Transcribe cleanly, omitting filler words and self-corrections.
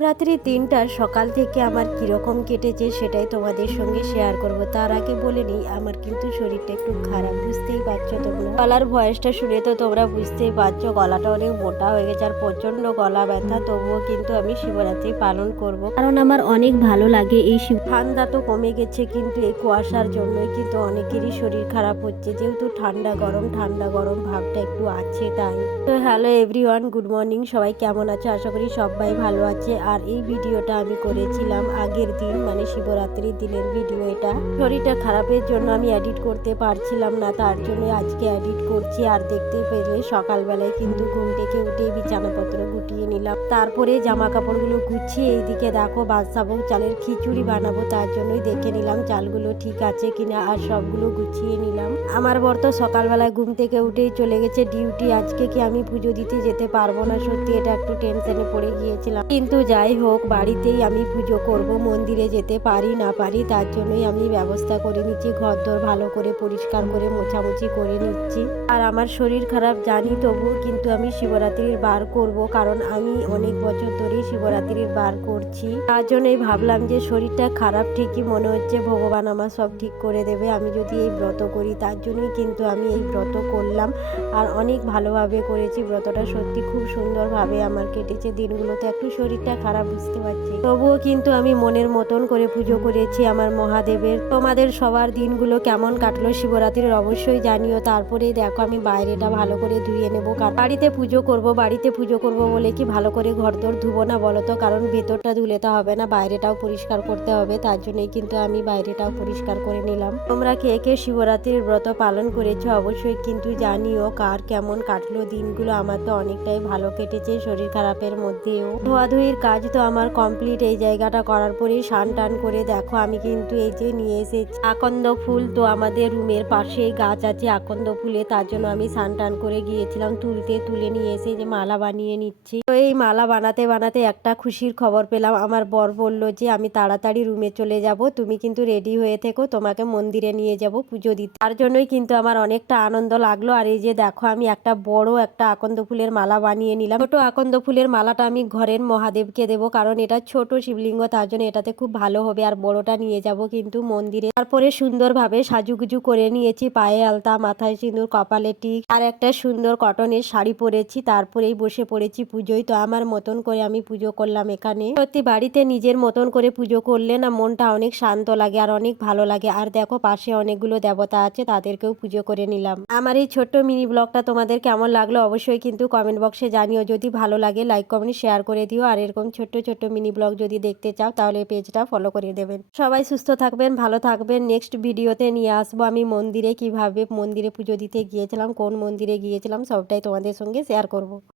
শিবরাত্রির দিনটা সকাল থেকে আমার কিরকম কেটেছে সেটাই তোমাদের সঙ্গে শেয়ার করব। তার আগে বলে নিই, আমার কিন্তু শরীরটা একটু খারাপ, বুঝতেই পারছো তোমরা। গলার ভয়েসটা শুনে তো তোমরা বুঝতেই পারছো গলাটা অনেক মোটা হয়ে গেছে আর প্রচন্ড গলা ব্যথা। তবুও কিন্তু আমি শিবরাত্রি পালন করব, কারণ আমার অনেক ভালো লাগে এই ঠান্ডা তো কমে গেছে, কিন্তু এই কুয়াশার জন্যই কিন্তু অনেকেরই শরীর খারাপ হচ্ছে, যেহেতু ঠান্ডা গরম ভাবটা একটু আছে তাই। তো হ্যালো এভরিওয়ান, গুড মর্নিং। সবাই কেমন আছে? আশা করি সবাই ভালো আছে। আর এই ভিডিওটা আমি করেছিলাম আগের দিন, মানে শিবরাত্রির দিনের ভিডিও। এটা শরীরটা খারাপের জন্য আমি এডিট করতে পারছিলাম না, তার জন্য আজকে এডিট করছি। আর দেখতে পেলে সকালবেলায় কিন্তু ঘুম থেকে উঠে বিছানাপত্র গুটিয়ে নিলাম, তারপরে জামা কাপড়গুলো গুছিয়ে এইদিকে দেখো বাদশাভোগ চালের খিচুড়ি বানাবো, তার জন্যই দেখে নিলাম চালগুলো ঠিক আছে কিনা আর সবগুলো গুছিয়ে নিলাম। আমার বর তো সকালবেলায় ঘুম থেকে উঠেই চলে গেছে ডিউটি। আজকে কি আমি পুজো দিতে যেতে পারবো না, সত্যি এটা একটু টেনশনে পড়ে গিয়েছিলাম। কিন্তু যাই হোক, বাড়িতেই আমি পুজো করব, মন্দিরে যেতে পারি না পারি, তার জন্যই আমি ব্যবস্থা করে নিচ্ছি। ঘরদোর ভালো করে পরিষ্কার করে মোছামুছি করে নিচ্ছি। আর আমার শরীর খারাপ জানি, তবুও কিন্তু আমি শিবরাত্রির বার করব, কারণ আমি অনেক বছর ধরেই শিবরাত্রির বার করছি। তার জন্যই ভাবলাম যে শরীরটা খারাপ ঠিকই, মনে হচ্ছে ভগবান আমার সব ঠিক করে দেবে আমি যদি এই ব্রত করি। তার জন্যই কিন্তু আমি এই ব্রত করলাম, আর অনেক ভালোভাবে করেছি ব্রতটা। সত্যি খুব সুন্দরভাবে আমার কেটেছে। দিনগুলোতে একটু শরীরটা খারাপ, বুঝতে পারছি, তবুও কিন্তু আমি মনের মতন করে পুজো করেছি আমার মহাদেবের। তোমাদের সবার দিনগুলো কেমন কাটলো শিবরাত্রির অবশ্যই জানিও। তারপরে দেখো আমি বাইরেটা ভালো করে ধুয়ে নেবো, কারণ বাড়িতে পুজো করব বলে কি ভালো করে ঘরদোর ধুবো না বলো তো? কারণ ভেতরটা ধুলে তো হবে না, বাইরেটাও পরিষ্কার করতে হবে। তার জন্যই কিন্তু আমি বাইরেটাও পরিষ্কার করে নিলাম। তোমরা কে কে শিবরাত্রির ব্রত পালন করেছো অবশ্যই কিন্তু জানিও কার কেমন কাটলো দিনগুলো। আমার তো অনেকটাই ভালো কেটেছে শরীর খারাপের মধ্যেও। ধোয়াধুয়ির কাজ তো আমার কমপ্লিট। এই জায়গাটা করার পরেই স্নান টান করে দেখো আমি কিন্তু এই যে নিয়ে এসেছি আকন্দ ফুল। তো আমাদের রুমের পাশেই গাছ আছে আকন্দ ফুলে, তার জন্য আমি স্নান টান করে গিয়েছিলাম তুলে নিয়ে এসে যে মালা বানিয়ে নিচ্ছি। তো এই মালা বানাতে বানাতে একটা খুশির খবর পেলাম। আমার বর বলল যে আমি তাড়াতাড়ি রুমে চলে যাব, তুমি কিন্তু রেডি হয়ে থেকো, তোমাকে মন্দিরে নিয়ে যাব পুজো দিতে। তার জন্যই কিন্তু আমার অনেকটা আনন্দ লাগলো। আর এই যে দেখো আমি একটা বড় একটা আকন্দ ফুলের মালা বানিয়ে নিলাম। ছোট আকন্দ ফুলের মালাটা আমি ঘরের মহাদেবকে দেবো, কারণ এটা ছোট শিবলিঙ্গ, তার জন্য এটাতে খুব ভালো হবে। আর বড়টা নিয়ে যাব কিন্তু মন্দিরে। তারপরে সুন্দরভাবে সাজুগুজু করে নিয়েছি, পায়ে আলতা, মাথায় সিঁদুর, কপালে টিক, আর একটা সুন্দর কটনের শাড়ি পরেছি। তারপরেই বসে পড়েছি পুজোয়। তো আমার মতন করে আমি পুজো করলাম এখানে। সত্যি বাড়িতে নিজের মতন করে পুজো করলে না মনটা অনেক শান্ত লাগে আর অনেক ভালো লাগে। আর দেখো পাশে অনেকগুলো দেবতা আছে, তাদেরকেও পুজো করে নিলাম। আমার এই ছোট্ট মিনি ব্লগটা তোমাদের কেমন লাগলো অবশ্যই কিন্তু কমেন্ট বক্সে জানিও। যদি ভালো লাগে লাইক কমেন্ট শেয়ার করে দিও। আর এরকম ছোট্ট ছোট্ট মিনি ব্লগ যদি দেখতে চাও তাহলে পেজটা ফলো করে দেবেন। সবাই সুস্থ থাকবেন, ভালো থাকবেন। নেক্সট ভিডিওতে নিয়ে আসবো আমি মন্দিরে কিভাবে মন্দিরে পুজো দিতে গিয়েছিলাম, কোন মন্দিরে গিয়েছিলাম, সবটাই তোমাদের সঙ্গে শেয়ার করব।